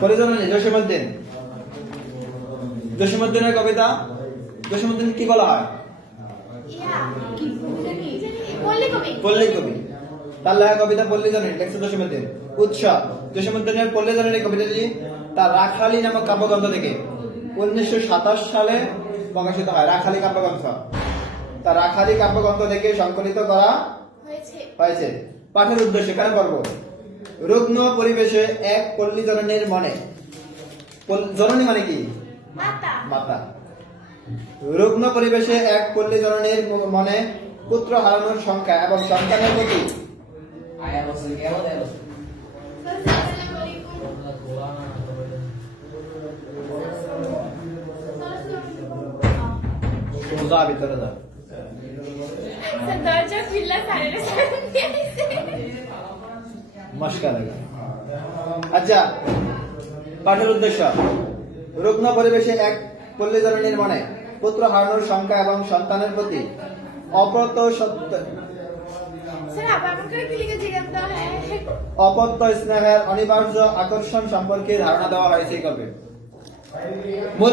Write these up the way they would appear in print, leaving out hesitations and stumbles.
পল্লীজননী জসীমউদ্দিন। জসীমউদ্দিনের কবিতা, জসীমউদ্দিন কি বলা হয়? পল্লী কবি। তার লেখা কবিতা পল্লীজননী, লেখছে জসীমউদ্দিন। উৎস: জসীমউদ্দিনের পল্লীজননী কবিতাটি তার রাখালী নামক কাব্যগ্রন্থ থেকে 1927 সালে প্রকাশিত হয়। রাখালী কাব্যগ্রন্থ, তার রাখালী কাব্যগ্রন্থ থেকে সংকলিত করা হয়েছে। পাঠের উদ্দেশ্যে কেন পড়ব? রুগ্ন পরিবেশে এক পল্লী জননীর মনে, জননী মানে কি? মাতা। রুগ্ন পরিবেশে এক পল্লী জননীর মনে পুত্র হারানোর সংখ্যা এবং সন্তানের প্রতি আচ্ছা, পাঠের উদ্দেশ্য: রুগ্ন পরিবেশে এক পল্লী জননীর মনে পুত্র হারানোর সংখ্যা এবং সন্তানের প্রতি অপত্য স্নেহের অনিবার্য আকর্ষণ সম্পর্কে ধারণা দেওয়া হয়েছে এই গল্পে। মূল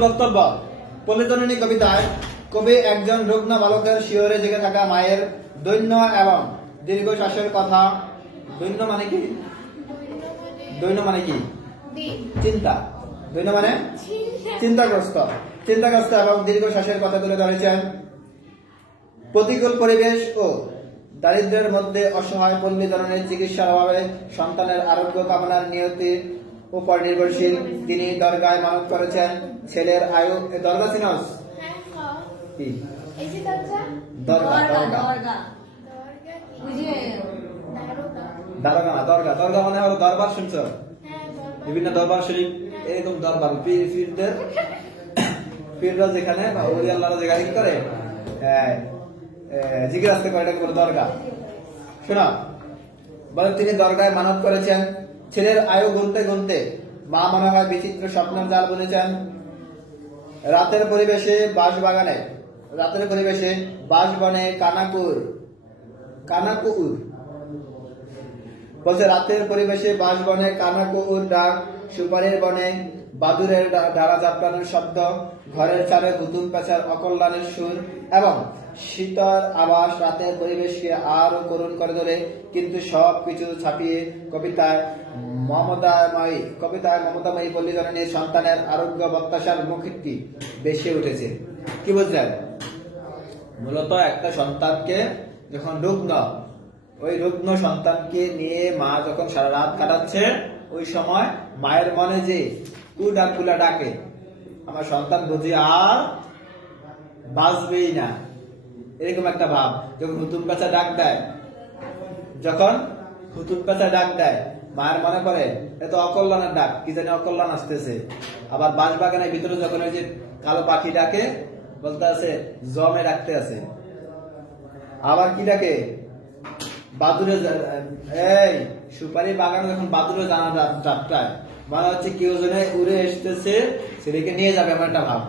বক্তব্য: পল্লীজননী কবিতায় কবি একজন রুগ্ন বালকের শিহরে জেগে থাকা মায়ের দৈন্য এবং দীর্ঘশ্বাসের কথা। দৈন্য মানে কি? দৈন্য মানে কি? চিন্তা। দৈন্য মানে চিন্তাগ্রস্ত এবং দীর্ঘশ্বাসের কথা তুলে ধরেছেন। প্রতিকূল পরিবেশ ও দারিদ্র্যের মধ্যে অসহায় পল্লী জননীর চিকিৎসার অভাবে সন্তানের আরোগ্য কামনার নিয়তির উপর নির্ভরশীল। তিনি দরগায় মানত করেছেন ছেলের আয়ু। দরগা চিনস? কি দরগা? দরগা মানে হলো দরবার। শুনছ? বিভিন্ন দরবার শরীফ, এরকম দরবার পীররা যেখানে বা ওলি আল্লাহরা যেখানে কি করে জিজ্ঞাসা করে, এটাকে বলে দরগা। শোনা, বলেন তিনি দরগায় মানত করেছেন ছেলের আয়ু গুনতে গুনতে। মা মনে হয় বিচিত্র স্বপ্নের জাল বুনেছেন। রাতের পরিবেশে বাঁশবনে কানাকুর বলছে, রাতের পরিবেশে বাঁশবনে কানাকুর ডাক, সুপারির বনে বাদুরের ডালা জাপটানোর শব্দ, ঘরের চালে হুতুম পেঁচার অকল্যাণের সুর এবং শীতল আবাস রাতের পরিবেশকে আরো করুণ করে তোলে। কিন্তু সব কিছু ছাপিয়ে কবিতায় মমতাময়ী পল্লী জননীর সন্তানের আরোগ্য প্রত্যাশার মুখটি বেশি উঠেছে। কি বুঝলেন? মূলত একটা সন্তানকে যখন ওই রুগ্ন সন্তানকে নিয়ে মা যখন সারা রাত কাটাচ্ছে, ওই সময় মায়ের মনে যে কুডাকুলা ডাকে, আমার সন্তান বুঝি আর বাঁচবেই না, এরকম একটা ভাব। যখন হুতুম পেঁচা ডাক দেয়, মায়ের মনে করে এত অকল্যাণের ডাক, কি জানি অকল্যাণ আসতেছে। আবার বাঁশবাগানের ভিতরে যখন ওই যে কালো পাখি ডাকে, বলতে আছে জমে ডাকতে আছে। আবার কি ডাকে? বাদুরে। এই সুপারি বাগানে যখন বাদুরে জানা ডাকটায়, মনে হচ্ছে কেউ জনে উড়ে এসতেছে, ছেলেকে নিয়ে যাবে, আমার একটা ভাব।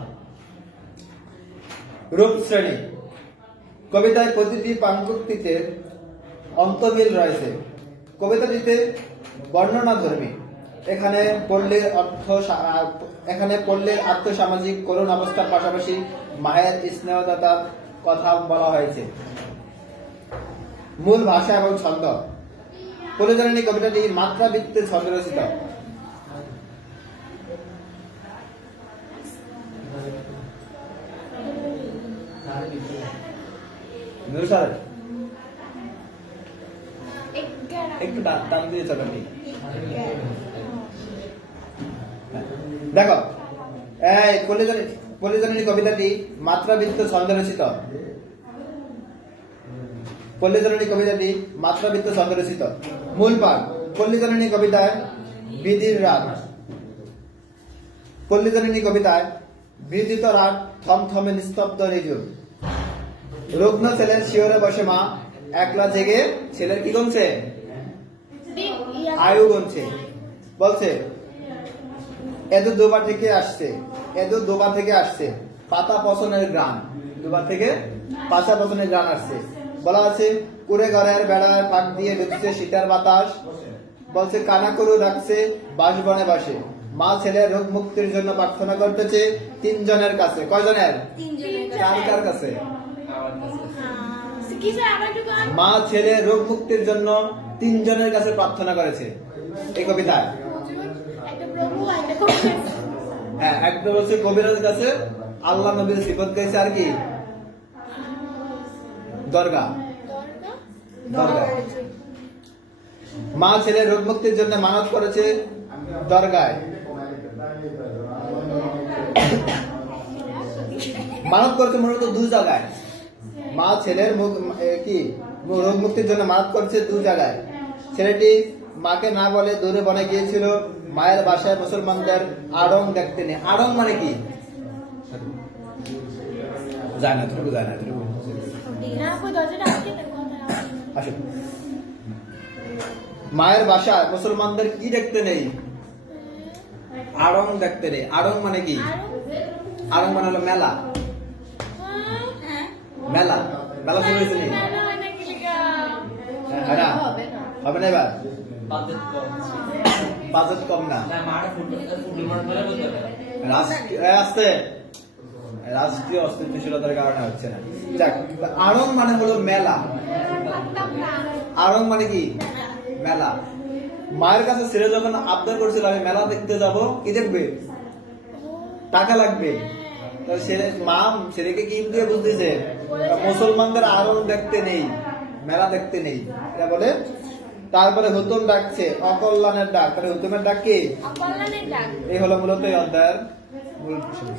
রূপ শ্রেণী: কবিতায় প্রতিটি পাঙ্ক্তিতে অন্তমিল রয়েছে। কবিতাটিতে বর্ণনাধর্মী। এখানে পল্লীর আর্থসামাজিক করুণ অবস্থার পাশাপাশি মায়ের স্নেহদাতার কথা বলা হয়েছে। মূল ভাষা এবং ছন্দ: পল্লীজননী কবিতাটি মাত্রাবৃত্তে ছন্দে রচিত। একটু টান দিয়ে চলেন। দেখো, এই পল্লীজননী কবিতাটি মাত্রাবৃত্ত ছন্দে রচিত। মূল পাঠ: পল্লীজননী কবিতায় বিধির রাত। পল্লীজননী কবিতায় বিধিত রাত, থমথমে নিস্তব্ধ নিঝুম। রুগ্ন ছেলের শিহরে বসে মা একলা জেগে ছেলের কি গুনছে? আয়ু গুনছে। বলছে এদু দোবা থেকে আসছে, পাতা পছনের গ্রাম। দুবার থেকে পাশা বসনে গান আসছে, বলা আছে কুড়ে ঘরের বেড়ার ফাঁক দিয়ে ঢুকছে শীতের বাতাস, বলছে কানা করু ডাকছে বাসবনে বাসে, মা ছেলের রোগ মুক্তির জন্য প্রার্থনা করতেছে তিনজনের কাছে। কয়জনের? কার কার কাছে? মা ছেলে রোগ মুক্তির জন্য তিনজনের কাছে প্রার্থনা করেছে এই কবিতায়। হ্যাঁ, একটা বলছে কবিরাজের কাছে, আল্লাহ নবীর সিফত গাইছে, আর কি দরগা। মা ছেলে রোগ মুক্তির জন্য মানত করেছে দরগায়। মানত করেছে মূলত দুই জায়গায়। মা ছেলের কি রোগ মুক্তির জন্য মানত করছে দুই জায়গায়। ছেলেটি মাকে না বলে দূরে বনে গিয়েছিল, মায়ের বাসায় মুসলমানদের আড়ং দেখতে নেই। আড়ং মানে কি জানা? আসুন, মায়ের বাসায় মুসলমানদের কি দেখতে নেই? আড়ং দেখতে নেই। আড়ং মানে কি? আড়ং মানে হলো মেলা। মেলা মেলা শুরু হয়েছে নি? হবে না এবার? বাজেট কম না, রাষ্ট্রীয় অস্থিতিশীলতার কারণে হচ্ছে না। যাক, আড়ং মানে হলো মেলা। আড়ং মানে কি? মেলা। মায়ের কাছে ছেলে যখন আবদার করছিল আমি মেলা দেখতে যাব, কি দেখবে? টাকা লাগবে। মা ছেলেকে কি দিয়ে বুঝতেছে? মুসলমানদের আড়ং দেখতে নেই, মেলা দেখতে নেই এটা বলে। তারপরে হুতুম ডাকছে, অকল্যাণের ডাক। তাহলে হুতুমের ডাক কি? এই হলো মূলত এই অধ্যায়ের মূল বিষয়।